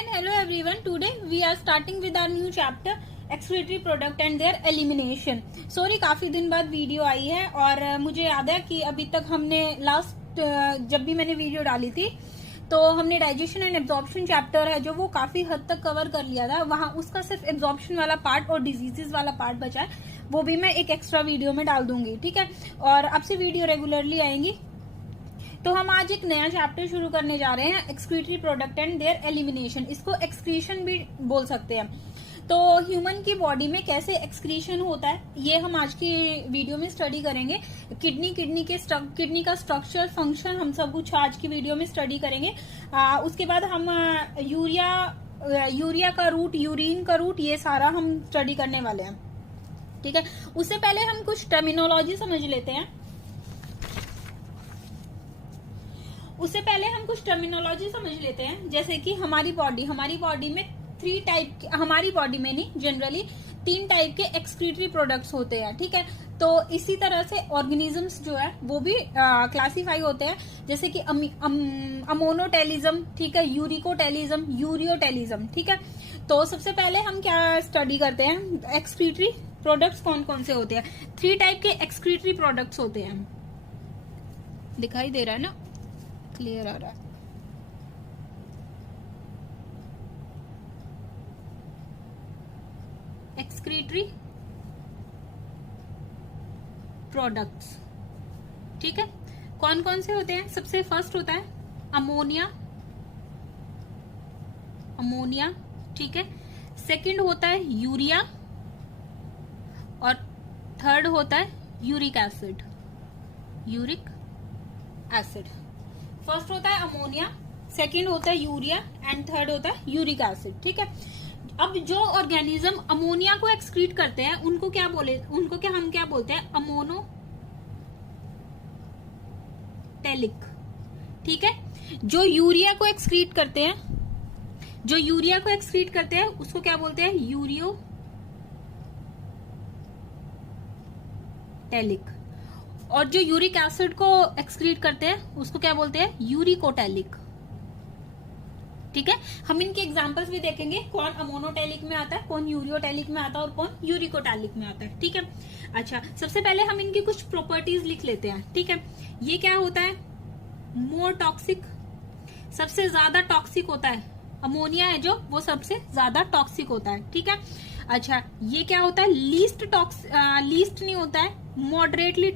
and hello everyone. Today we are starting with our new chapter excretory product and their elimination. Sorry काफी दिन बाद video आई है और मुझे याद है कि अभी तक हमने लास्ट जब भी मैंने वीडियो डाली थी तो हमने डाइजेशन एंड एब्जॉर्प्शन चैप्टर है जो वो काफी हद तक कवर कर लिया था. वहां उसका सिर्फ एब्जॉर्प्शन वाला पार्ट और डिजीजेस वाला पार्ट बचा है, वो भी मैं एक एक्स्ट्रा वीडियो में डाल दूंगी. ठीक है, और अब से वीडियो रेगुलरली आएंगी. तो हम आज एक नया चैप्टर शुरू करने जा रहे हैं, excretory product and there elimination. इसको एक्सक्रीशन भी बोल सकते हैं. तो ह्यूमन की बॉडी में कैसे एक्सक्रीशन होता है ये हम आज की वीडियो में स्टडी करेंगे. किडनी का स्ट्रक्चर, फंक्शन, हम सब कुछ आज की वीडियो में स्टडी करेंगे. उसके बाद हम यूरिया का रूट, यूरिन का रूट, ये सारा हम स्टडी करने वाले हैं. ठीक है, उससे पहले हम कुछ टर्मिनोलॉजी समझ लेते हैं. जैसे कि हमारी बॉडी में हमारी बॉडी में नहीं, जनरली 3 टाइप के एक्सक्रीटरी प्रोडक्ट्स होते हैं. ठीक है, तो इसी तरह से ऑर्गेनिजम्स जो है वो भी क्लासिफाई होते हैं, जैसे कि अमोनोटेलिज्म, ठीक है, यूरिकोटेलिज्म, यूरियोटेलिज्म. ठीक है, तो सबसे पहले हम क्या स्टडी करते हैं, एक्सक्रीटरी प्रोडक्ट्स कौन कौन से होते हैं. 3 टाइप के एक्सक्रीटरी प्रोडक्ट्स होते हैं. दिखाई दे रहा है ना, क्लियर आ रहा है. एक्सक्रीटरी प्रोडक्ट्स, ठीक है, कौन कौन से होते हैं. सबसे फर्स्ट होता है अमोनिया, ठीक है. सेकंड होता है यूरिया और थर्ड होता है यूरिक एसिड. फर्स्ट होता है अमोनिया, सेकंड होता है यूरिया एंड थर्ड होता है यूरिक एसिड. ठीक है, अब जो ऑर्गेनिज्म अमोनिया को एक्सक्रीट करते हैं उनको हम क्या बोलते हैं, अमोनोटेलिक. ठीक है, जो यूरिया को एक्सक्रीट करते हैं उसको क्या बोलते हैं, यूरियोटेलिक. और जो यूरिक एसिड को एक्सक्रीट करते हैं उसको क्या बोलते हैं, यूरिकोटेलिक. ठीक है, हम इनके एग्जांपल्स भी देखेंगे, कौन अमोनोटेलिक में आता है, कौन यूरियोटेलिक में आता है और कौन यूरिकोटेलिक में आता है. ठीक है, अच्छा, सबसे पहले हम इनकी कुछ प्रॉपर्टीज लिख लेते हैं. ठीक है, ये क्या होता है, मोर टॉक्सिक, सबसे ज्यादा टॉक्सिक होता है. अमोनिया है जो वो सबसे ज्यादा टॉक्सिक होता है. ठीक है, अच्छा, ये क्या होता है, लीस्ट नहीं होता है, मॉडरेटली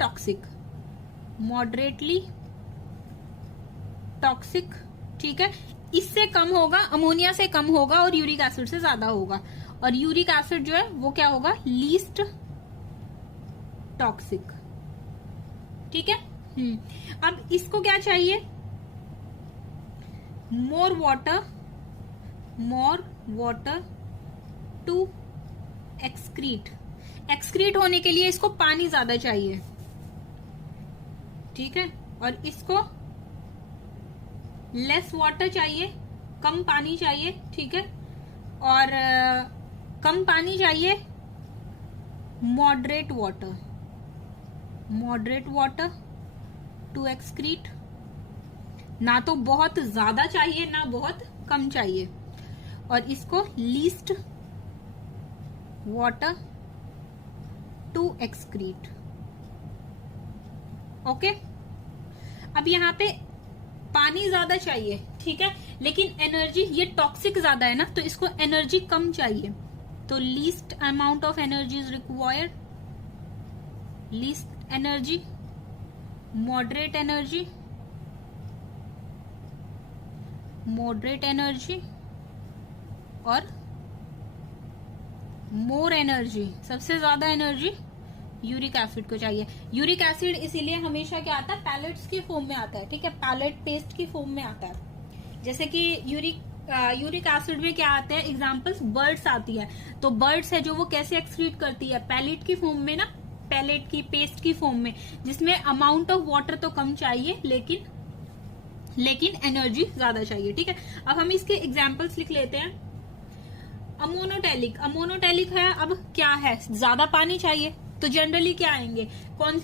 टॉक्सिक. ठीक है, इससे कम होगा, अमोनिया से कम होगा और यूरिक एसिड से ज्यादा होगा. और यूरिक एसिड जो है वो क्या होगा, लीस्ट टॉक्सिक. ठीक है, अब इसको क्या चाहिए, मोर वाटर टू एक्सक्रीट होने के लिए इसको पानी ज्यादा चाहिए. ठीक है, और इसको लेस वाटर चाहिए, कम पानी चाहिए. ठीक है, और कम पानी चाहिए, मॉडरेट वाटर टू एक्सक्रीट. ना तो बहुत ज्यादा चाहिए ना बहुत कम चाहिए. और इसको least water to excrete. Okay, अब यहाँ पे पानी ज्यादा चाहिए, ठीक है, लेकिन एनर्जी, ये टॉक्सिक ज्यादा है ना, तो इसको एनर्जी कम चाहिए. तो least amount of energy is required, least energy, moderate energy और मोर एनर्जी. सबसे ज्यादा एनर्जी यूरिक एसिड को चाहिए. यूरिक एसिड इसीलिए हमेशा क्या आता है, पैलेट्स की फॉर्म में आता है. ठीक है, पैलेट पेस्ट की फॉर्म में आता है. जैसे कि यूरिक एसिड में क्या आते हैं एग्जांपल्स, बर्ड्स आती है. तो बर्ड्स है जो वो कैसे एक्सक्रीट करती है, पैलेट की फॉर्म में ना, पैलेट की पेस्ट की फॉर्म में, जिसमें अमाउंट ऑफ वाटर तो कम चाहिए लेकिन एनर्जी ज्यादा चाहिए. ठीक है, अब हम इसके एग्जाम्पल्स लिख लेते हैं. अमोनोटेलिक है, अब क्या है, ज्यादा पानी चाहिए, तो जनरली क्या आएंगे, कौन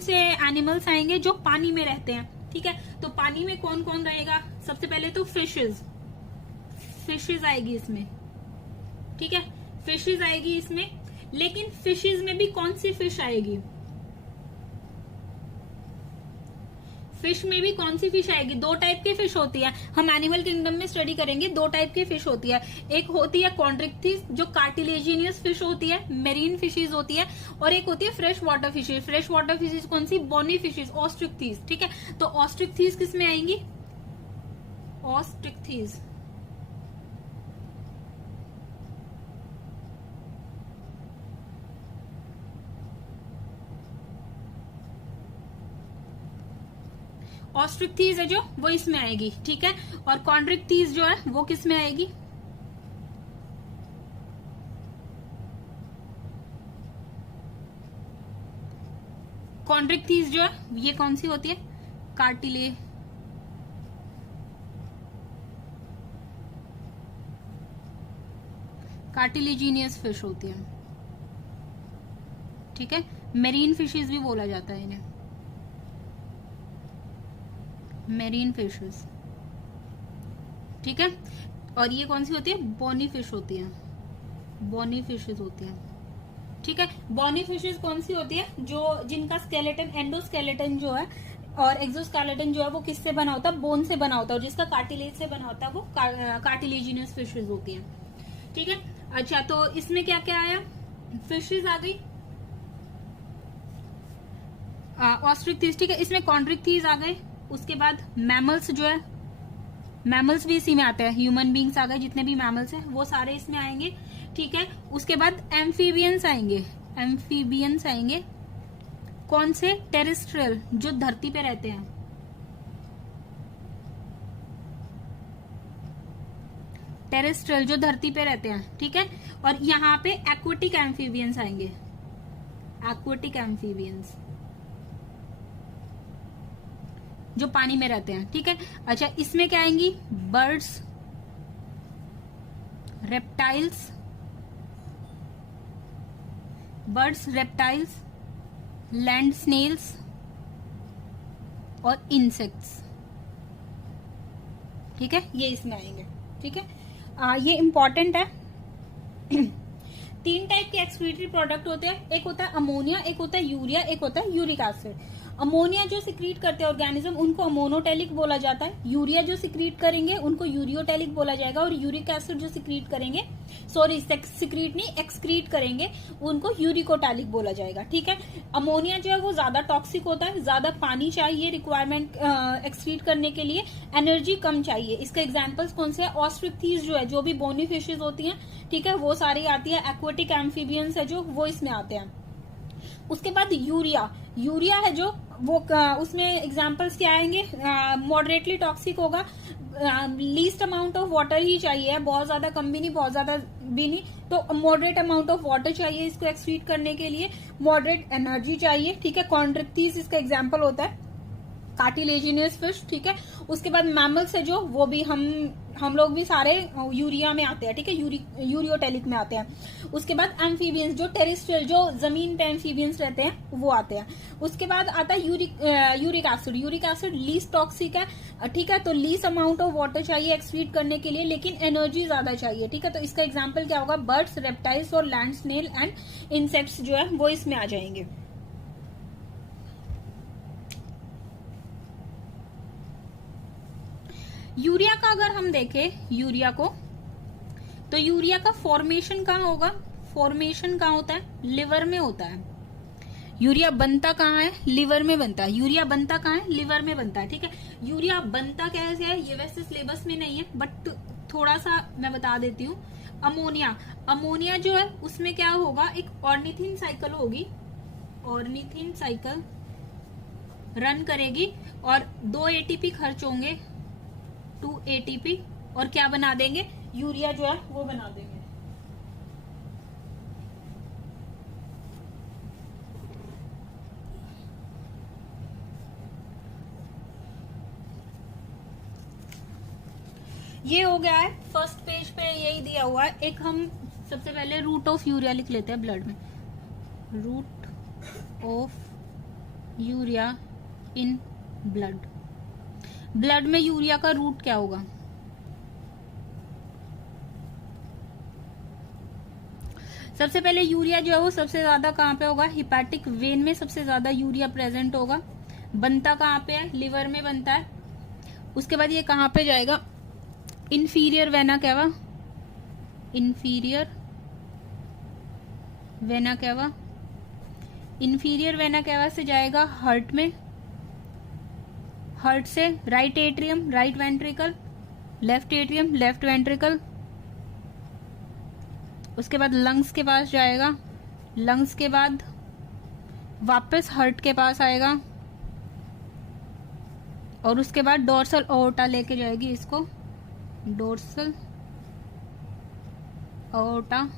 से एनिमल्स आएंगे जो पानी में रहते हैं. ठीक है, तो पानी में कौन कौन रहेगा, सबसे पहले तो फिशेज, फिशेज आएगी इसमें, ठीक है, फिशेज आएगी इसमें। लेकिन फिशेज में भी कौन सी फिश आएगी, फिश में भी कौन सी फिश आएगी? दो टाइप की फिश होती है, हम एनिमल किंगडम में स्टडी करेंगे। दो टाइप की फिश होती है, एक होती है कॉन्ड्रिक्थिस जो कार्टिलेजिनियस फिश होती है, मेरीन फिशेज होती है, और एक होती है fresh water fishes. Fresh water fishes कौन सी? बोनी फिशेज, ऑस्ट्रिक्थिस, ठीक है। तो ऑस्ट्रिक्थिस किस में आएंगी? ऑस्ट्रिक्थिस, ऑस्ट्रिक्थिस है जो वो इसमें आएगी, ठीक है। और कॉन्ड्रिक्थिस जो है वो किस में आएगी? कॉन्ड्रिक्थिस जो है ये कौन सी होती है? कार्टिलेजिनियस फिश होती है, ठीक है। मेरीन फिशेज भी बोला जाता है इन्हें, मेरीन फिशेस, ठीक है। और ये कौन सी होती है? बोनी फिश होती है, बोनी फिशेस होती है, ठीक है। बोनी फिशेस कौन सी होती है? जो जिनका स्केलेटन, एंडोस्केलेटन जो है और एक्सोस्केलेटन जो है वो किससे बना होता है? बोन से बना होता है, और जिसका कार्टिलेज से बना होता है वो कार्टिलेजिनियस फिशेस होती है, ठीक है। अच्छा, तो इसमें क्या क्या आया? फिशेस आ गई, ऑस्ट्रिक्थिस, ठीक है। इसमें कॉन्ड्रिक्थिस आ गए। उसके बाद मैमल्स जो है, मैमल्स भी इसी में आते हैं, ह्यूमन बींग्स आ गए, जितने भी मैमल्स हैं वो सारे इसमें आएंगे, ठीक है। उसके बाद एम्फीबियंस आएंगे, एम्फीबियंस आएंगे कौन से? टेरेस्ट्रियल, जो धरती पे रहते हैं, टेरेस्ट्रियल जो धरती पे रहते हैं, ठीक है। और यहाँ पे एक्वेटिक एम्फीबियंस आएंगे, एक्वेटिक एम्फीबियंस जो पानी में रहते हैं, ठीक है। अच्छा, इसमें क्या आएंगी? बर्ड्स, रेप्टाइल्स, लैंड स्नेल्स और इंसेक्ट्स, ठीक है, ये इसमें आएंगे, ठीक है। ये इंपॉर्टेंट है। तीन टाइप के एक्सक्रीटरी प्रोडक्ट होते हैं, एक होता है अमोनिया, एक होता है यूरिया, एक होता है यूरिक एसिड। अमोनिया जो सिक्रीट करते हैं ऑर्गेनिज्म उनको अमोनोटेलिक बोला जाता है, यूरिया जो सिक्रीट करेंगे उनको यूरियोटेलिक बोला जाएगा, और यूरिक एसिड जो सिक्रीट करेंगे, सॉरी सिक्रीट नहीं एक्सक्रीट करेंगे, उनको यूरिकोटेलिक बोला जाएगा, ठीक है। अमोनिया जो है वो ज्यादा टॉक्सिक होता है, ज्यादा पानी चाहिए रिक्वायरमेंट एक्सक्रीट करने के लिए, एनर्जी कम चाहिए। इसका एग्जाम्पल्स कौन से है? ऑस्ट्रिक्थिस जो है, जो भी बोनी फिशेज होती हैं, ठीक है, वो सारी आती है। एक्वेटिक एम्फीबियंस है जो वो इसमें आते हैं। उसके बाद यूरिया, यूरिया है जो वो उसमें एग्जाम्पल्स क्या आएंगे? मॉडरेटली टॉक्सिक होगा, लीस्ट अमाउंट ऑफ वाटर ही चाहिए, बहुत ज्यादा कम भी नहीं, बहुत ज्यादा भी नहीं, तो मॉडरेट अमाउंट ऑफ वाटर चाहिए इसको एक्सक्रीट करने के लिए, मॉडरेट एनर्जी चाहिए, ठीक है। कॉन्ड्रिक्थिस इसका एग्जाम्पल होता है, कार्टिलेजिनियस फिश, ठीक है। उसके बाद मैमल्स है जो वो भी हम लोग भी सारे यूरिया में आते हैं, ठीक है, यूरियोटेलिक में आते हैं। उसके बाद एम्फीबियंस जो टेरेस्ट्रियल, जो जमीन पे एम्फीबियंस रहते हैं वो आते हैं। उसके बाद आता है uric acid. Uric acid least toxic है, ठीक है, तो लीस्ट अमाउंट ऑफ वाटर चाहिए एक्सक्रीट करने के लिए, लेकिन एनर्जी ज्यादा चाहिए, ठीक है। तो इसका एग्जाम्पल क्या होगा? बर्ड्स, रेप्टाइल्स और लैंड स्नेल एंड इंसेक्ट्स जो है वो इसमें आ जाएंगे। यूरिया का अगर हम देखें यूरिया को, तो यूरिया का फॉर्मेशन कहाँ होगा? फॉर्मेशन कहाँ होता है? लिवर में होता है। यूरिया बनता कहाँ है? लिवर में बनता है। यूरिया बनता कहाँ है? लिवर में बनता है, ठीक है। यूरिया बनता कैसे है ये वैसे सिलेबस में नहीं है, बट थोड़ा सा मैं बता देती हूँ। अमोनिया, अमोनिया जो है उसमें क्या होगा? एक ऑर्निथिन साइकिल होगी, ऑर्निथिन साइकिल रन करेगी और 2 एटीपी खर्च होंगे, 2 एटीपी, और क्या बना देंगे? यूरिया जो है वो बना देंगे। ये हो गया है फर्स्ट पेज पे, यही दिया हुआ है। एक हम सबसे पहले रूट ऑफ यूरिया लिख लेते हैं ब्लड में, root of urea in blood. Blood में यूरिया का रूट क्या होगा? सबसे पहले यूरिया जो है वो सबसे ज्यादा कहाँ पे होगा, हिपैटिक वेन में सबसे ज्यादा यूरिया प्रेजेंट होगा। बनता कहाँ पे है, लिवर में बनता है। उसके बाद ये कहाँ पे जाएगा, inferior vena cava, inferior vena cava, inferior vena cava से जाएगा हार्ट में, हार्ट से right atrium, right ventricle, left atrium, left ventricle. उसके बाद लंग्स के पास जाएगा, लंग्स के बाद वापस हार्ट के पास आएगा, और उसके बाद डोर्सल ओर्टा लेके जाएगी इसको, डोर्सल ओर्टा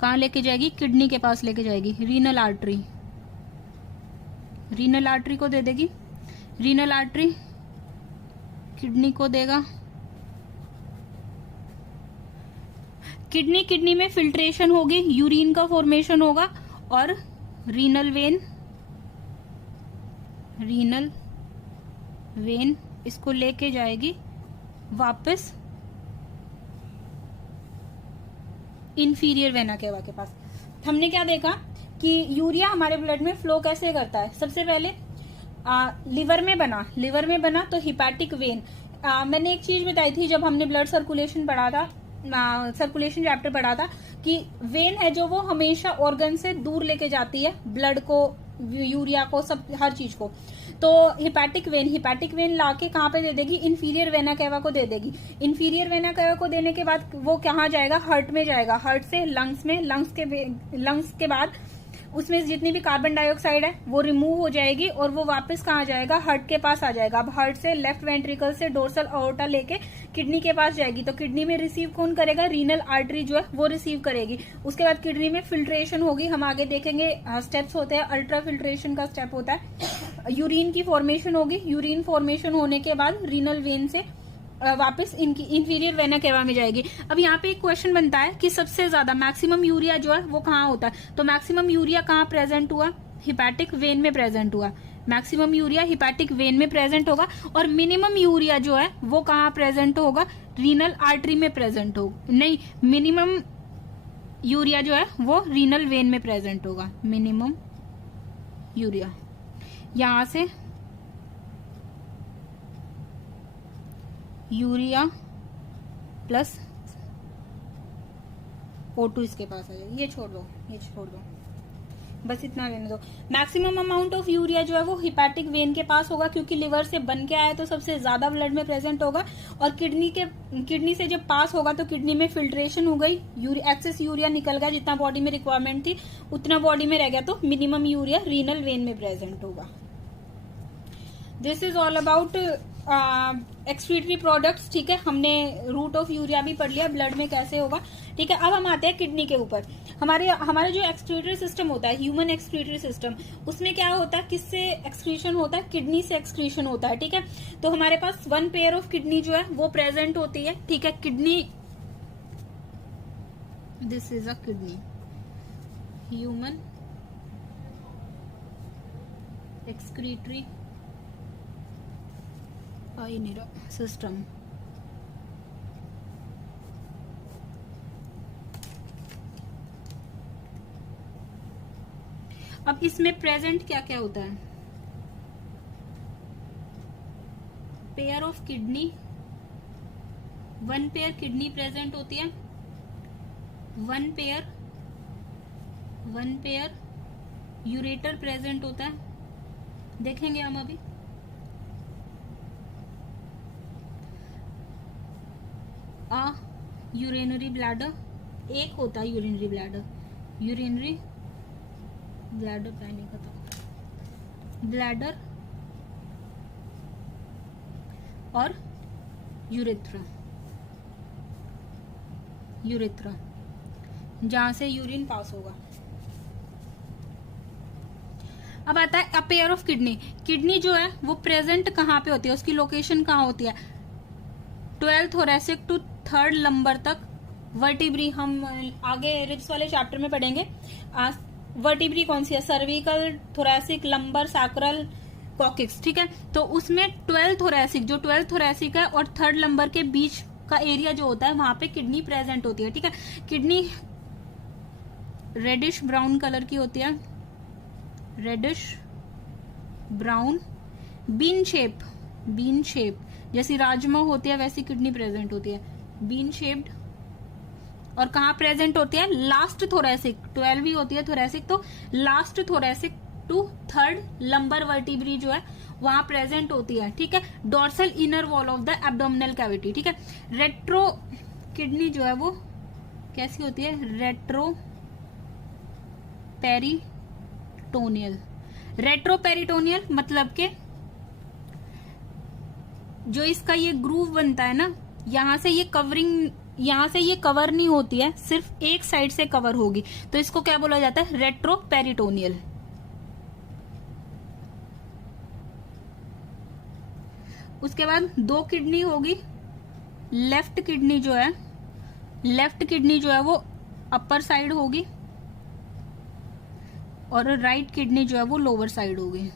कहाँ लेके जाएगी, किडनी के पास लेके जाएगी, रीनल आर्टरी, रीनल आर्टरी को दे देगी, रीनल आर्टरी किडनी को देगा। किडनी में फिल्ट्रेशन होगी, यूरिन का फॉर्मेशन होगा, और रीनल वेन इसको लेके जाएगी वापस इंफीरियर वेना केवा के पास। हमने क्या देखा कि यूरिया हमारे ब्लड में फ्लो कैसे करता है। सबसे पहले लिवर में बना तो हिपैटिक वेन। मैंने एक चीज बताई थी जब हमने ब्लड सर्कुलेशन पढ़ा था, सर्कुलेशन चैप्टर पढ़ा था, कि वेन है जो वो हमेशा ऑर्गन से दूर लेके जाती है ब्लड को, यूरिया को, सब हर चीज को। तो हिपैटिक वेन लाके कहाँ पे दे देगी, इंफीरियर वेना केवा को दे देगी। इंफीरियर वेना केवा को देने के बाद वो कहाँ जाएगा, हार्ट में जाएगा, हार्ट से लंग्स में, लंग्स के बाद उसमें जितनी भी कार्बन डाइऑक्साइड है वो रिमूव हो जाएगी, और वो वापस कहाँ जाएगा, हार्ट के पास आ जाएगा। अब हार्ट से लेफ्ट वेंट्रिकल से डोर्सल अओर्टा लेके किडनी के पास जाएगी, तो किडनी में रिसीव कौन करेगा, रीनल आर्टरी जो है वो रिसीव करेगी। उसके बाद किडनी में फिल्ट्रेशन होगी, हम आगे देखेंगे स्टेप्स होते हैं, अल्ट्रा फिल्ट्रेशन का स्टेप होता है। यूरिन की फॉर्मेशन होगी, यूरिन फॉर्मेशन होने के बाद रीनल वेन से वापस इंफीरियर वेना केवा में जाएगी। अब यहाँ पे एक क्वेश्चन बनता है कि सबसे ज्यादा मैक्सिमम यूरिया जो है वो कहाँ होता है, तो मैक्सिमम यूरिया कहाँ प्रेजेंट हुआ, हिपैटिक वेन में प्रेजेंट हुआ। मैक्सिमम यूरिया हिपैटिक वेन में प्रेजेंट होगा, और मिनिमम यूरिया जो है वो कहाँ प्रेजेंट होगा, रीनल आर्टरी में प्रेजेंट होगा। नहीं, मिनिमम यूरिया जो है वो रीनल वेन में प्रेजेंट होगा। मिनिमम यूरिया यहां से यूरिया प्लस O2 इसके पास आ जाएगा। ये छोड़ दो, बस इतना रहने दो। मैक्सिमम अमाउंट ऑफ यूरिया जो है वो हिपैटिक वेन के पास होगा, क्योंकि लिवर से बन के आया तो सबसे ज्यादा ब्लड में प्रेजेंट होगा, और किडनी से जब पास होगा तो किडनी में फिल्ट्रेशन हो गई, एक्सेस यूरिया निकल गया, जितना बॉडी में रिक्वायरमेंट थी उतना बॉडी में रह गया, तो मिनिमम यूरिया रीनल वेन में प्रेजेंट होगा। This is all about excretory products. ठीक है, हमने रूट ऑफ यूरिया भी पढ़ लिया, ब्लड में कैसे होगा। ठीक है, अब हम आते हैं किडनी के ऊपर। हमारे जो एक्सक्रीटरी सिस्टम होता है, ह्यूमन एक्सक्रीटरी सिस्टम, उसमें क्या होता है, किससे एक्सक्रीशन होता है, किडनी से एक्सक्रीशन होता है। ठीक है, तो हमारे पास 1 पेयर ऑफ किडनी जो है वो प्रेजेंट होती है। ठीक है, kidney, this is a kidney, human excretory system. अब इसमें प्रेजेंट क्या क्या होता है, pair of kidney, 1 pair kidney present होती है, 1 पेयर यूरेटर प्रेजेंट होता है, देखेंगे हम अभी। यूरिनरी ब्लैडर, एक होता है यूरिनरी ब्लैडर पहले का था, ब्लैडर और यूरेथ्रा जहां से यूरिन पास होगा। अब आता है अ पेयर ऑफ किडनी जो है वो प्रेजेंट कहाँ पे होती है, उसकी लोकेशन कहाँ होती है, 12th thoracic to 3rd lumbar तक। वर्टिब्री हम आगे रिब्स वाले चैप्टर में पढ़ेंगे। वर्टिब्री कौन सी है, cervical, thoracic, lumbar, sacral, coccyx. ठीक है, तो उसमें 12th थोरेसिक, जो 12th थोरेसिक है और 3rd लंबर के बीच का एरिया जो होता है वहां पे किडनी प्रेजेंट होती है। ठीक है, किडनी रेडिश ब्राउन कलर की होती है, रेडिश ब्राउन, बीन शेप जैसी राजमा होती है वैसी किडनी प्रेजेंट होती है, बीन शेप्ड। और कहाँ प्रेजेंट होती है? लास्ट थोरेसिक, 12 ही होती है थोरेसिक, तो last thoracic to third lumbar vertebrae जो है वहां प्रेजेंट होती है। ठीक है, dorsal inner wall of the abdominal cavity. ठीक है, रेट्रो किडनी जो है वो कैसी होती है? Retro peritoneal. रेट्रो पेरिटोनियल मतलब के जो इसका ये ग्रूव बनता है ना, यहां से ये कवर नहीं होती है, सिर्फ एक साइड से कवर होगी, तो इसको क्या बोला जाता है? Retro peritoneal. उसके बाद 2 किडनी होगी। लेफ्ट किडनी जो है वो अपर साइड होगी और राइट किडनी जो है वो लोअर साइड होगी,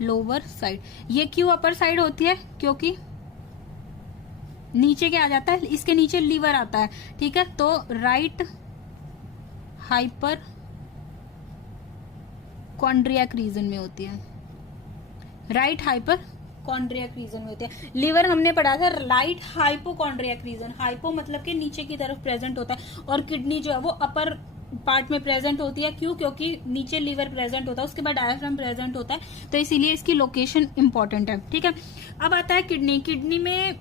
लोअर साइड। ये क्यों अपर साइड होती है? क्योंकि नीचे क्या आ जाता है? इसके नीचे लीवर आता है। ठीक है, तो राइट हाइपर कॉन्ड्रियाक रीजन में होती है, राइट हाइपर कॉन्ड्रियाक रीजन में होती है। लीवर हमने पढ़ा था राइट हाइपोकॉन्ड्रियाक रीजन, हाइपो मतलब के नीचे की तरफ प्रेजेंट होता है, और किडनी जो है वो अपर पार्ट में प्रेजेंट होती है। क्यों? क्योंकि नीचे लीवर प्रेजेंट होता है, उसके बाद डायफ्राम प्रेजेंट होता है, तो इसीलिए इसकी लोकेशन इंपॉर्टेंट है। ठीक है, अब आता है किडनी में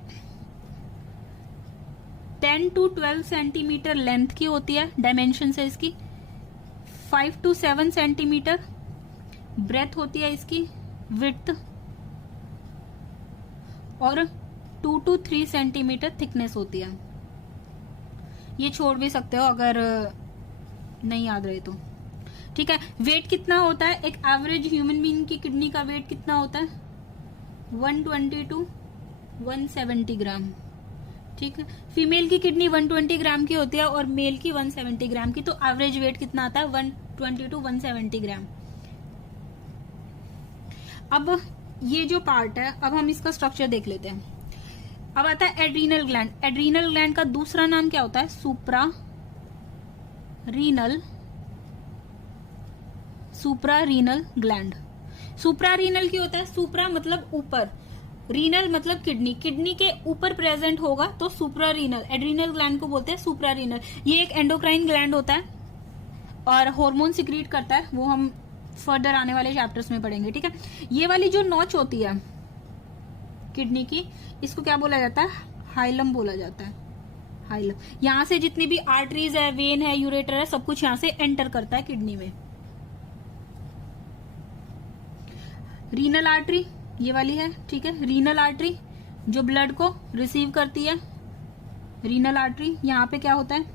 10 to 12 सेंटीमीटर लेंथ की होती है, डायमेंशन है इसकी। 5 to 7 सेंटीमीटर ब्रेथ होती है इसकी, विड्थ, और 2 to 3 सेंटीमीटर थिकनेस होती है। ये छोड़ भी सकते हो अगर नहीं याद रहे तो। ठीक है, वेट कितना होता है? एक एवरेज ह्यूमन बीइंग की किडनी का वेट कितना होता है? 120 to 170 ग्राम। ठीक है, फीमेल की किडनी 120 ग्राम की होती है और मेल की 170 ग्राम की, तो एवरेज वेट कितना आता है? 120 to 170 ग्राम। अब ये जो पार्ट है, अब हम इसका स्ट्रक्चर देख लेते हैं। अब आता है एड्रीनल ग्लैंड। एड्रीनल ग्लैंड का दूसरा नाम क्या होता है? Supra renal gland. Supra renal की होता है, सुप्रा मतलब ऊपर, रीनल मतलब किडनी के ऊपर प्रेजेंट होगा तो सुप्रा रीनल। एड्रीनल ग्लैंड को बोलते हैं सुप्रा रीनल। ये एक एंडोक्राइन ग्लैंड होता है और हार्मोन सिक्रीट करता है, वो हम फर्दर आने वाले चैप्टर्स में पढ़ेंगे। ठीक है, ये वाली जो नॉच होती है किडनी की, इसको क्या बोला जाता है? हाइलम बोला जाता है, हाइलम। यहां से जितनी भी आर्टरीज है, वेन है, यूरेटर है, सब कुछ यहां से एंटर करता है किडनी में। रीनल आर्टरी ये वाली है। ठीक है, रीनल आर्टरी जो ब्लड को रिसीव करती है, रीनल आर्टरी। यहाँ पे क्या होता है?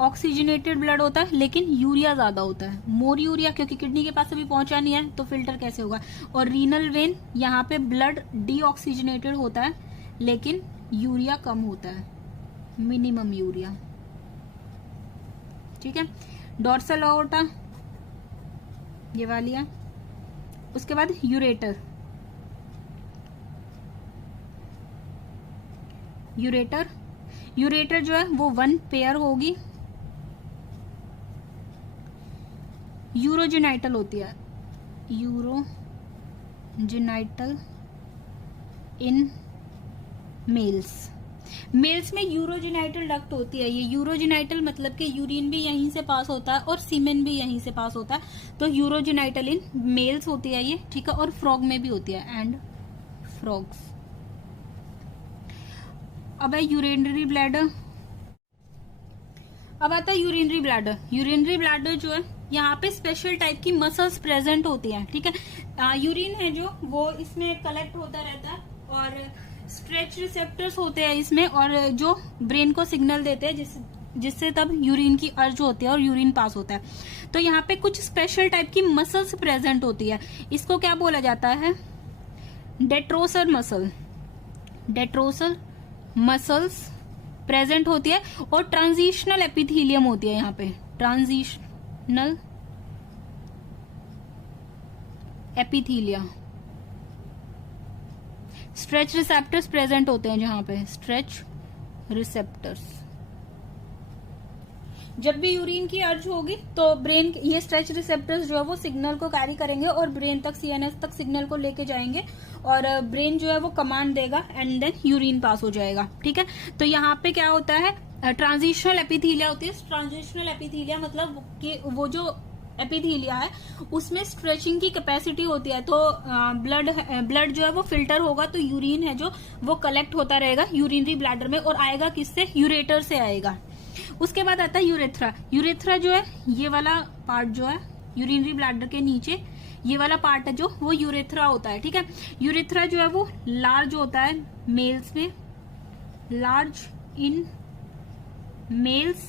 ऑक्सीजनेटेड ब्लड होता है, लेकिन यूरिया ज्यादा होता है, मोर यूरिया, क्योंकि किडनी के पास अभी पहुंचा नहीं है तो फिल्टर कैसे होगा। और रीनल वेन, यहाँ पे ब्लड डीऑक्सीजनेटेड होता है लेकिन यूरिया कम होता है, मिनिमम यूरिया। ठीक है, डॉर्सल अओर्टा ये वाली है। उसके बाद यूरेटर जो है वो 1 पेयर होगी। यूरोजेनाइटल होती है, यूरोजेनाइटल इन मेल्स में यूरोजेनाइटल डक्ट होती है। ये यूरोजेनाइटल मतलब कि यूरिन भी यहीं से पास होता है और सीमेन भी यहीं से पास होता है, तो यूरोजेनाइटल इन मेल्स होती है ये। ठीक है, और फ्रॉग में भी होती है, एंड फ्रॉग्स। अब है यूरिनरी ब्लैडर। अब आता है यूरिनरी ब्लैडर। यूरिनरी ब्लैडर जो है, यहाँ पे स्पेशल टाइप की मसल्स प्रेजेंट होती हैं। ठीक है, यूरिन है जो वो इसमें कलेक्ट होता रहता है और स्ट्रेच रिसेप्टर्स होते हैं इसमें, और जो ब्रेन को सिग्नल देते हैं जिससे तब यूरिन की अर्ज होती है और यूरिन पास होता है। तो यहाँ पे कुछ स्पेशल टाइप की मसल्स प्रेजेंट होती है, इसको क्या बोला जाता है? डेट्रोसर मसल्स प्रेजेंट होती है, और ट्रांजिशनल एपिथेलियम होती है यहाँ पे, transitional epithelia. Stretch receptors present होते हैं जहां पे, स्ट्रेच रिसेप्टर्स। जब भी यूरिन की अर्ज होगी तो ब्रेन, ये स्ट्रेच रिसेप्टर्स जो है वो सिग्नल को कैरी करेंगे और ब्रेन तक, सीएनएस तक सिग्नल को लेके जाएंगे और ब्रेन जो है वो कमांड देगा एंड देन यूरिन पास हो जाएगा। ठीक है, तो यहाँ पे क्या होता है, ट्रांजिशनल एपिथीलिया होती है। ट्रांजिशनल एपिथीलिया मतलब कि वो जो एपिथीलिया है उसमें स्ट्रेचिंग की कैपेसिटी होती है, तो ब्लड जो है वो फिल्टर होगा, तो यूरिन है जो वो कलेक्ट होता रहेगा यूरिनरी ब्लैडर में और आएगा किससे, यूरेटर से आएगा। उसके बाद आता है यूरेथ्रा। यूरेथ्रा जो है ये वाला पार्ट जो है यूरिनरी ब्लैडर के नीचे, ये वाला पार्ट है जो वो यूरेथ्रा होता है। ठीक है, यूरेथ्रा जो है वो लार्ज होता है मेल्स में, लार्ज इन मेल्स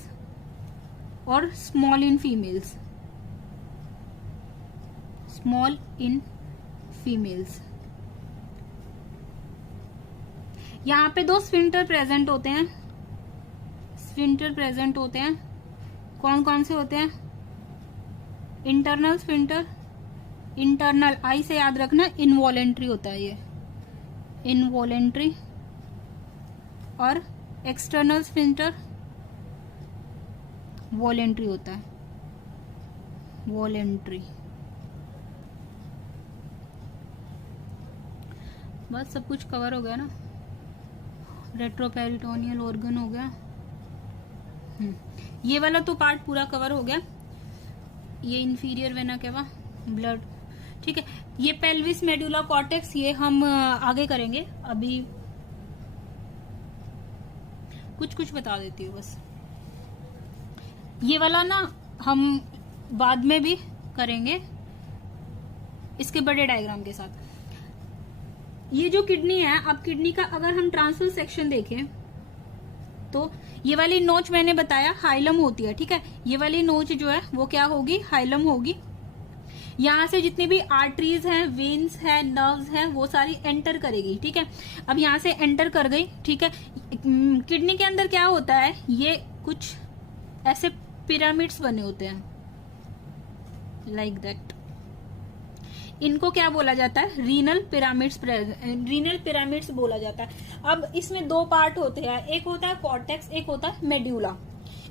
और small in females, small in females. यहां पे दो स्फिंक्टर प्रेजेंट होते हैं, स्फिंक्टर प्रेजेंट होते हैं। कौन कौन से होते हैं, इंटरनल स्फिंक्टर, इंटरनल आई से याद रखना, इनवॉलेंट्री होता है ये, इनवॉलेंट्री, और एक्सटर्नल स्फिंक्टर वॉलेंट्री होता है, वॉलेंट्री। बस सब कुछ कवर हो गया ना, रेट्रोपेरिटोनियल ऑर्गन हो गया, ये वाला तो पार्ट पूरा कवर हो गया। ये इंफीरियर वेना केवा, ब्लड। ठीक है, ये पेल्विस मेडुला कॉर्टेक्स, ये हम आगे करेंगे, अभी कुछ कुछ बता देती हूँ बस। ये वाला ना हम बाद में भी करेंगे इसके बड़े डायग्राम के साथ। ये जो किडनी है, अब किडनी का अगर हम ट्रांसफर सेक्शन देखें तो ये वाली नोच मैंने बताया हाइलम होती है। ठीक है, ये वाली नोच जो है वो क्या होगी, हाइलम होगी। यहाँ से जितनी भी आर्टरीज हैं, वेन्स हैं, नर्व्स हैं, वो सारी एंटर करेगी। ठीक है, अब यहाँ से एंटर कर गई। ठीक है, किडनी के अंदर क्या होता है, ये कुछ ऐसे पिरामिड्स बने होते हैं, लाइक दैट। इनको क्या बोला जाता है, रीनल पिरामिड्स, रीनल पिरामिड्स बोला जाता है। अब इसमें दो पार्ट होते हैं, एक होता है कॉर्टेक्स, एक होता है मेड्यूला।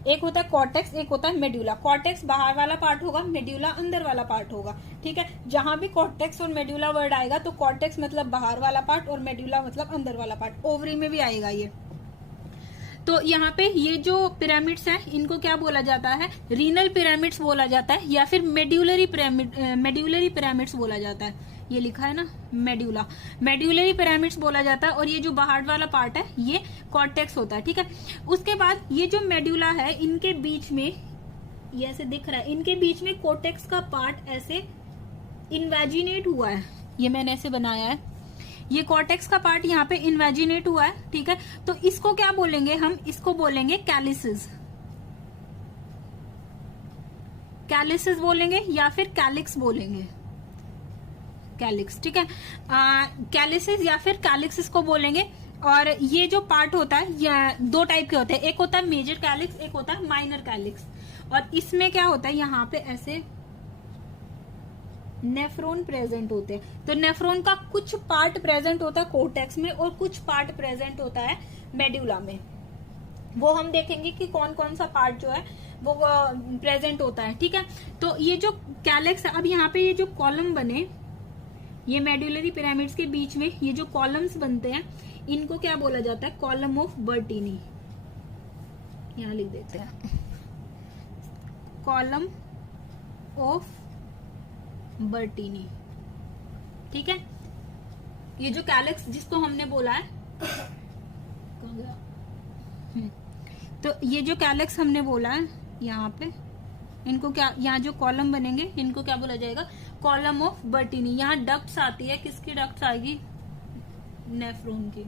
एक होता है कॉर्टेक्स, एक होता है मेड्यूला। कॉर्टेक्स बाहर वाला पार्ट होगा, मेड्यूला अंदर वाला पार्ट होगा। ठीक है, जहां भी कॉर्टेक्स और मेड्यूला वर्ड आएगा तो कॉर्टेक्स मतलब बाहर वाला पार्ट और मेड्यूला मतलब अंदर वाला पार्ट। ओवरी में भी आएगा ये। तो यहाँ पे ये जो पिरामिड्स हैं इनको क्या बोला जाता है, रीनल पिरामिड्स बोला जाता है, या फिर मेड्यूलरी पिरामिड्स बोला जाता है। ये लिखा है ना, मेड्यूला, मेड्यूलरी पिरामिड्स बोला जाता है। और ये जो बाहर वाला पार्ट है ये कॉर्टेक्स होता है। ठीक है, उसके बाद ये जो मेड्यूला है, इनके बीच में ये ऐसे दिख रहा है, इनके बीच में कॉर्टेक्स का पार्ट ऐसे इन्वेजिनेट हुआ है, ये मैंने ऐसे बनाया है। ये कॉर्टेक्स का पार्ट यहाँ पे इन्वेजिनेट हुआ है। ठीक है, तो इसको क्या बोलेंगे हम, इसको बोलेंगे कैलिसिस, कैलिसिस बोलेंगे या फिर कैलिक्स बोलेंगे, कैलिक्स। ठीक है, कैलिसिस या फिर कैलिक्स इसको बोलेंगे। और ये जो पार्ट होता है ये दो टाइप के होते हैं, एक होता है मेजर कैलिक्स, एक होता है माइनर कैलिक्स। और इसमें क्या होता है, यहाँ पे ऐसे नेफ्रॉन प्रेजेंट होते हैं। तो नेफ्रॉन का कुछ पार्ट प्रेजेंट होता है कॉर्टेक्स में और कुछ पार्ट प्रेजेंट होता है मेड्यूला में। वो हम देखेंगे कि कौन कौन सा पार्ट जो है वो प्रेजेंट होता है। ठीक है, तो ये जो कैलिक्स है, अब यहाँ पे ये जो कॉलम बने, ये मेड्यूलरी पिरामिड्स के बीच में ये जो कॉलम्स बनते हैं, इनको क्या बोला जाता है, कॉलम ऑफ बर्टीनी। यहाँ लिख देते हैं, कॉलम ऑफ बर्टीनी। ठीक है, ये जो कैलिक्स जिसको हमने बोला है, तो ये जो कैलिक्स हमने बोला है यहाँ पे, इनको क्या, यहाँ जो कॉलम बनेंगे इनको क्या बोला जाएगा, कॉलम ऑफ बर्टीनी। यहाँ डक्ट्स आती है, किसकी डक्ट्स आएगी, नेफ्रॉन की,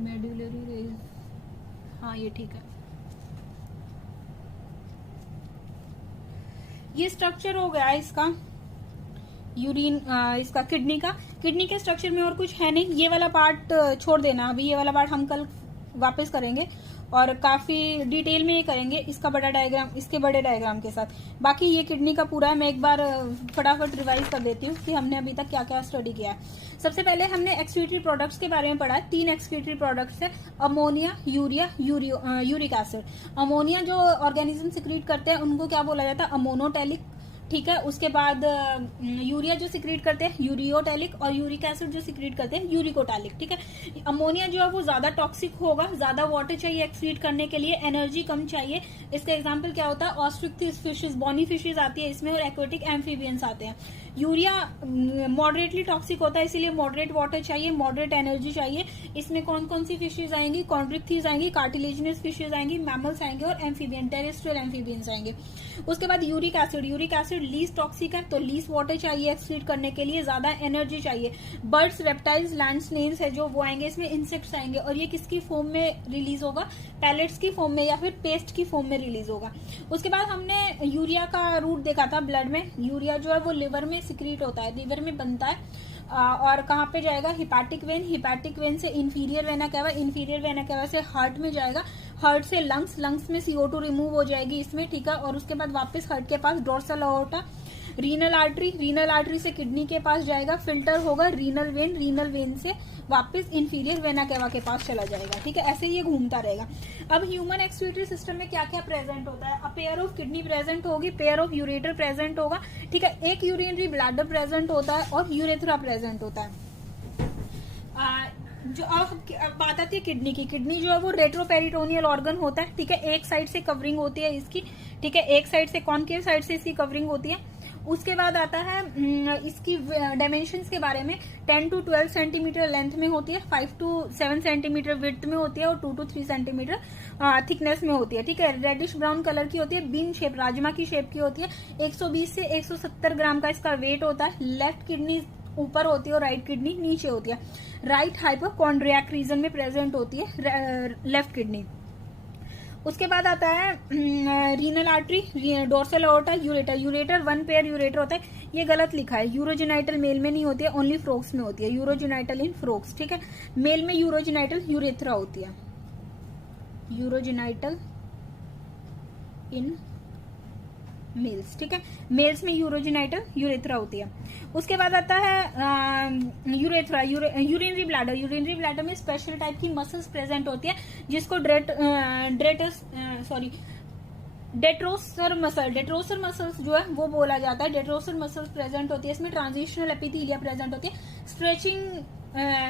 मेड्यूलरी रेज। हाँ ये ठीक है, ये स्ट्रक्चर हो गया इसका यूरिन, इसका किडनी का। किडनी के स्ट्रक्चर में और कुछ है नहीं, ये वाला पार्ट छोड़ देना, अभी ये वाला पार्ट हम कल वापस करेंगे। और काफी डिटेल में ये करेंगे, इसका बड़ा डायग्राम इसके बड़े डायग्राम के साथ। बाकी ये किडनी का पूरा है, मैं एक बार फटाफट रिवाइज कर देती हूँ कि हमने अभी तक क्या क्या स्टडी किया है। सबसे पहले हमने एक्सक्रीटरी प्रोडक्ट्स के बारे में पढ़ा है। 3 एक्सक्रीटरी प्रोडक्ट्स है, ammonia, urea, uric acid. Ammonia जो ऑर्गेनिज्म सिक्रीट करते हैं उनको क्या बोला जाता है, अमोनोटैलिक, ठीक है। उसके बाद यूरिया जो सिक्रीट करते हैं यूरियोटैलिक, और यूरिक एसिड जो सिक्रीट करते हैं यूरिकोटैलिक, ठीक है। अमोनिया जो है वो ज्यादा टॉक्सिक होगा, ज्यादा वाटर चाहिए एक्सक्रीट करने के लिए, एनर्जी कम चाहिए। इसका एग्जांपल क्या होता है, ऑस्ट्रिक फिशेज, बॉनी फिशेज आती है इसमें, और एक्वेटिक एम्फीबियंस आते हैं। यूरिया मॉडरेटली टॉक्सिक होता है, इसीलिए मॉडरेट वाटर चाहिए, मॉडरेट एनर्जी चाहिए। इसमें कौन कौन सी फिशेज आएंगी, कॉन्ड्रिक्थीज आएंगी, कार्टिलेजिनस फिशेज आएंगी, मैमल्स आएंगे, और एम्फीबियन टेरेस्ट्रियल एम्फीबियंस आएंगे। उसके बाद uric acid, uric acid least toxic है, तो लीस्ट वाटर चाहिए एक्सक्रीट करने के लिए, ज्यादा एनर्जी चाहिए। बर्ड्स, रेप्टाइल्स, लैंड स्नेल्स है जो वो आएंगे, इसमें इंसेक्ट्स आएंगे, और ये किसकी फॉर्म में रिलीज होगा, पैलेट्स की फॉर्म में या फिर पेस्ट की फॉर्म में रिलीज होगा। उसके बाद हमने यूरिया का रूट देखा था ब्लड में। यूरिया जो है वो लिवर में सिक्रीट होता है, लिवर में बनता है, और कहाँ पे जाएगा, हिपैटिक वेन, हिपैटिक वेन से inferior vena cava, inferior vena cava से हार्ट में जाएगा, हार्ट से लंग्स, लंग्स में CO2 रिमूव हो जाएगी इसमें, ठीक है। और उसके बाद वापस हार्ट के पास dorsal aorta, renal artery, renal artery से किडनी के पास जाएगा, फिल्टर होगा रीनल वेन, रीनल वेन से वापस इंफीरियर वेना कैवा के पास चला जाएगा, ठीक है। ऐसे ये घूमता रहेगा। अब ह्यूमन एक्सक्रीटरी सिस्टम में क्या क्या प्रेजेंट होता है, a pair of kidney present होगी, पेयर ऑफ यूरेटर प्रेजेंट होगा, ठीक है। एक यूरिनरी ब्लैडर प्रेजेंट होता है, और यूरेथ्रा प्रेजेंट होता है। जो अब बात आती है किडनी की, किडनी जो है वो रेट्रोपेरिटोनियल ऑर्गन होता है, ठीक है। एक साइड से कवरिंग होती है इसकी, ठीक है, एक साइड से, कॉनकेव साइड से इसकी कवरिंग होती है। उसके बाद आता है इसकी डायमेंशंस के बारे में, 10 to 12 सेंटीमीटर लेंथ में होती है, 5 to 7 सेंटीमीटर विड्थ में होती है, और 2 to 3 सेंटीमीटर थिकनेस में होती है, ठीक है। रेडिश ब्राउन कलर की होती है, बीन शेप, राजमा की शेप की होती है। 120 से 170 ग्राम का इसका वेट होता है। लेफ्ट किडनी ऊपर होती है और राइट किडनी नीचे होती है। राइट हाइपोकॉन्ड्रियाक रीजन में प्रेजेंट होती है लेफ्ट किडनी। उसके बाद आता है renal artery, dorsal aorta, ureter. Ureter 1 pair ureter होता है, ये गलत लिखा है, यूरोजेनाइटल मेल में नहीं होती है, ओनली फ्रोक्स में होती है, यूरोजेनाइटल इन फ्रोक्स, ठीक है। मेल में यूरोजेनाइटल यूरेथ्रा होती है, यूरोजेनाइटल इन मेल्स, ठीक है। मेल्स में यूरोजेनाइटल यूरेथ्रा होती है। उसके बाद आता है urethra, urinary bladder. Urinary bladder में स्पेशल टाइप की मसल्स प्रेजेंट होती है, जिसको डेट्रोसर मसल्स जो है वो बोला जाता है। डेट्रोसर मसल्स प्रेजेंट होती है, इसमें ट्रांजिशनल एपिथेलिया प्रेजेंट होती है, स्ट्रेचिंग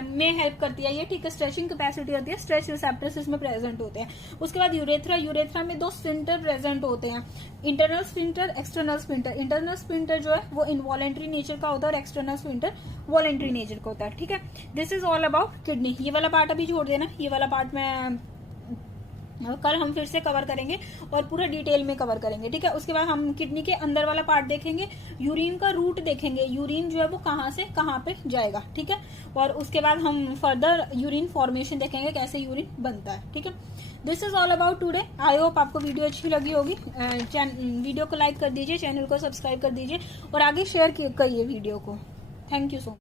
में हेल्प करती है ये, ठीक है। स्ट्रेचिंग कैपेसिटी होती है, स्ट्रेच रिसेप्टर्स इसमें प्रेजेंट होते हैं। उसके बाद यूरेथ्रा में 2 स्फिंक्टर प्रेजेंट होते हैं, internal sphincter, external sphincter. Internal sphincter जो है वो इनवॉलेंट्री नेचर का होता है, और एक्सटर्नल स्फिंक्टर वॉलेंट्री नेचर का होता है, ठीक है। This is all about kidney. ये वाला पार्ट अभी छोड़ देना, ये वाला पार्ट में कल हम फिर से कवर करेंगे और पूरा डिटेल में कवर करेंगे, ठीक है। उसके बाद हम किडनी के अंदर वाला पार्ट देखेंगे, यूरिन का रूट देखेंगे, यूरिन जो है वो कहाँ से कहाँ पे जाएगा, ठीक है। और उसके बाद हम फर्दर यूरिन फॉर्मेशन देखेंगे, कैसे यूरिन बनता है, ठीक है। This is all about today. I hope आपको वीडियो अच्छी लगी होगी। वीडियो को लाइक कर दीजिए, चैनल को सब्सक्राइब कर दीजिए, और आगे शेयर करिए वीडियो को। Thank you so much.